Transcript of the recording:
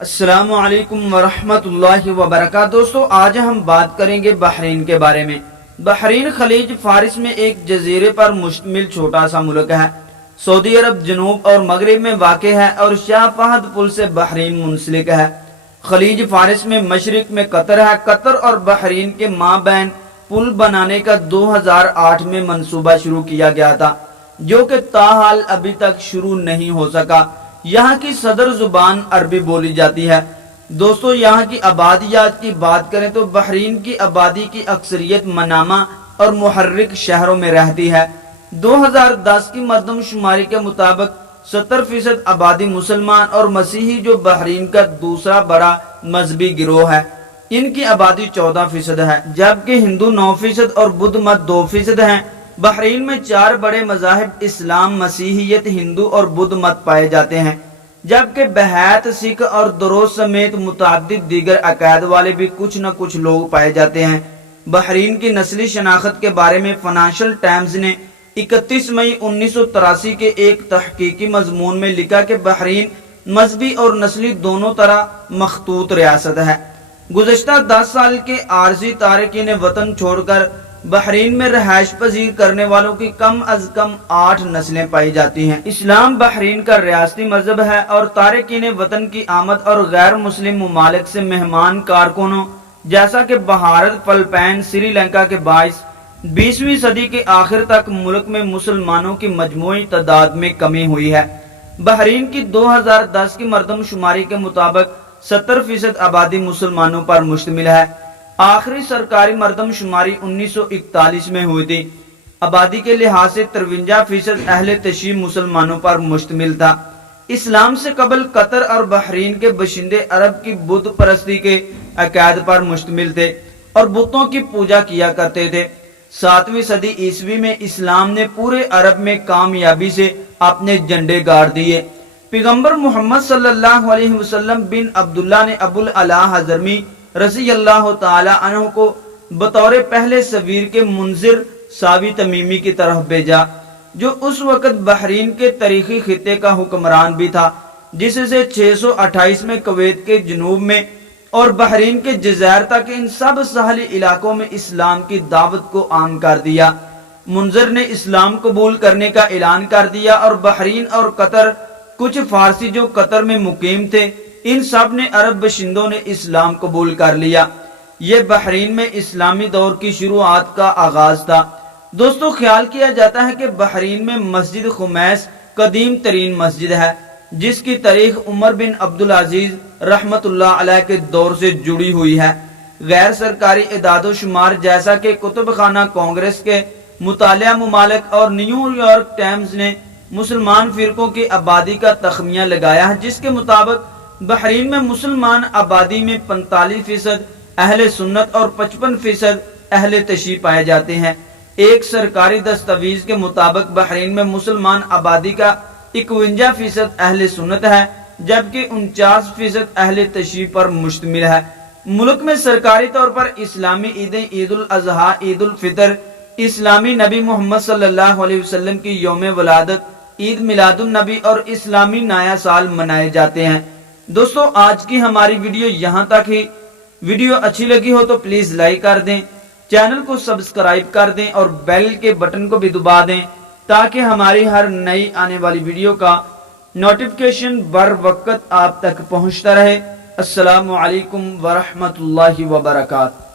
السلام علیکم ورحمۃ اللہ وبرکاتہ۔ دوستو آج ہم بات کریں گے بحرین کے بارے میں۔ بحرین خلیج فارس میں ایک جزیرے پر مشتمل چھوٹا سا ملک ہے۔ سعودی عرب جنوب اور مغرب میں واقع ہے اور شاہ فہد پل سے بحرین منسلک ہے۔ خلیج فارس میں مشرق میں قطر ہے۔ قطر اور بحرین کے مابین پل بنانے کا 2008 میں منصوبہ شروع کیا گیا تھا، جو کہ تاحال ابھی تک شروع نہیں ہو سکا۔ یہاں کی صدر زبان عربی بولی جاتی ہے۔ دوستو یہاں کی آبادیات کی بات کریں تو بحرین کی آبادی کی اکثریت منامہ اور محرک شہروں میں رہتی ہے۔ 2010 کی مردم شماری کے مطابق 70% آبادی مسلمان اور مسیحی، جو بحرین کا دوسرا بڑا مذہبی گروہ ہے، ان کی آبادی 14% ہے، جبکہ ہندو 9% اور بدھ مت 2% ہیں۔ بحرین میں 4 بڑے مذاہب اسلام، مسیحیت، ہندو اور بدھ مت پائے جاتے ہیں، جبکہ بہائت، سکھ اور دروز سمیت متعدد دیگر عقائد والے بھی کچھ نہ کچھ لوگ پائے جاتے ہیں۔ بحرین کی نسلی شناخت کے بارے میں فائنانشل ٹائمز نے 31 مئی 1983 کے ایک تحقیقی مضمون میں لکھا کہ بحرین مذہبی اور نسلی دونوں طرح مخطوط ریاست ہے۔ گزشتہ 10 سال کے عارضی تارکین وطن چھوڑ کر بحرین میں رہائش پذیر کرنے والوں کی کم از کم 8 نسلیں پائی جاتی ہیں۔ اسلام بحرین کا ریاستی مذہب ہے اور تارکین وطن کی آمد اور غیر مسلم ممالک سے مہمان کارکنوں جیسا کہ بھارت، فلپائن، سری لنکا کے باعث 20ویں صدی کے آخر تک ملک میں مسلمانوں کی مجموعی تعداد میں کمی ہوئی ہے۔ بحرین کی 2010 کی مردم شماری کے مطابق 70% آبادی مسلمانوں پر مشتمل ہے۔ آخری سرکاری مردم شماری 1941 میں ہوئی تھی۔ آبادی کے لحاظ سے 53% اہل تشیع مسلمانوں پر مشتمل تھا۔ اسلام سے قبل قطر اور بحرین کے باشندے عرب کی بت پرستی کے عقائد پر مشتمل تھے اور بتوں کی پوجا کیا کرتے تھے۔ 7ویں صدی عیسوی میں اسلام نے پورے عرب میں کامیابی سے اپنے جھنڈے گاڑ دیے۔ پیغمبر محمد صلی اللہ علیہ وسلم بن عبداللہ نے ابو العلا حضرمی رضی اللہ تعالی عنہ کو بطور پہلے سفیر کے منذر ساوی تمیمی کی طرف بھیجا، جو اس وقت بحرین کے تاریخی خطے کا حکمران بھی تھا، جس سے 628 میں کویت کے جنوب میں اور بحرین کے جزائر تک ان سب ساحلی علاقوں میں اسلام کی دعوت کو عام کر دیا۔ منذر نے اسلام قبول کرنے کا اعلان کر دیا اور بحرین اور قطر، کچھ فارسی جو قطر میں مقیم تھے، ان سب نے عرب باشندوں نے اسلام قبول کر لیا۔ یہ بحرین میں اسلامی دور کی شروعات کا آغاز تھا۔ دوستو خیال کیا جاتا ہے کہ بحرین میں مسجد خمیس قدیم ترین مسجد ہے، جس کی تاریخ عمر بن عبدالعزیز رحمت اللہ علیہ کے دور سے جڑی ہوئی ہے۔ غیر سرکاری اعداد و شمار جیسا کہ کتب خانہ کانگریس کے مطالعہ ممالک اور نیو یارک ٹائمز نے مسلمان فرقوں کی آبادی کا تخمینہ لگایا ہے، جس کے مطابق بحرین میں مسلمان آبادی میں 45% اہل سنت اور 55% اہل تشیع پائے جاتے ہیں۔ ایک سرکاری دستاویز کے مطابق بحرین میں مسلمان آبادی کا 51% اہل سنت ہے، جبکہ 49% اہل تشیع پر مشتمل ہے۔ ملک میں سرکاری طور پر اسلامی عیدیں عید الاضحیٰ، عید الفطر، اسلامی نبی محمد صلی اللہ علیہ وسلم کی یوم ولادت، عید میلاد النبی اور اسلامی نیا سال منائے جاتے ہیں۔ دوستو آج کی ہماری ویڈیو یہاں تک ہی۔ ویڈیو اچھی لگی ہو تو پلیز لائک کر دیں، چینل کو سبسکرائب کر دیں اور بیل کے بٹن کو بھی دبا دیں، تاکہ ہماری ہر نئی آنے والی ویڈیو کا نوٹیفیکیشن بر وقت آپ تک پہنچتا رہے۔ السلام علیکم ورحمۃ اللہ وبرکاتہ۔